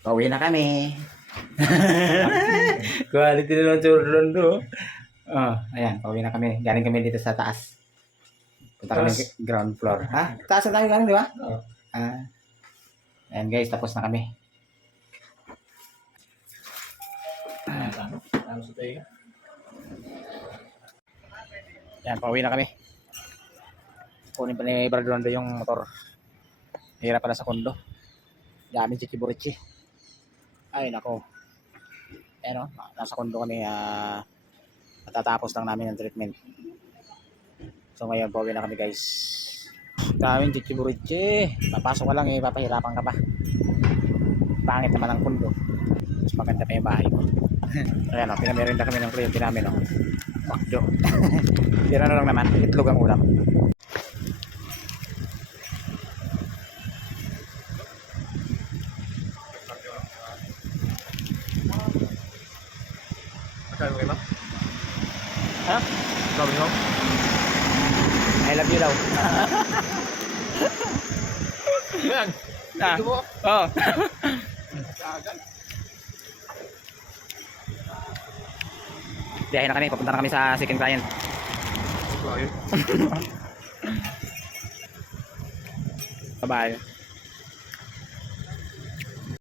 Pauwi na kami. Quality na lang churron do. Ayan, pauwi na kami. Galing kami dito sa taas. Punta kami Taas? ground floor. Ha? Taas na tayo galing, di ba? Oo. Ayan guys, tapos na kami. Ano sa tayo? Ayan, pauwi na kami. Kunin pa ni Brad Rondo yung motor. Hirap pala sa kondo. Dami chichiburichi. Ay, nako. Ayan o, nasa kondo kami. Matatapos lang namin ang treatment. So ngayon, pauwi na kami guys. Daming chichiburichi. Papasok ka lang eh, papahirapan ka pa. Pangit naman ang kondo. Mas maganda pa yung bahay ko. Ayan o, pinamerinda kami ng kliyente namin o. Makdo. Pero ano lang naman, itlog ang ulam. Magkano kayo ba? Ha? Sabi mo? I love you daw. Yan. Ah. Ito mo? Oo. Biyahe na kami, papunta na kami sa second client. Ayun. Bye-bye.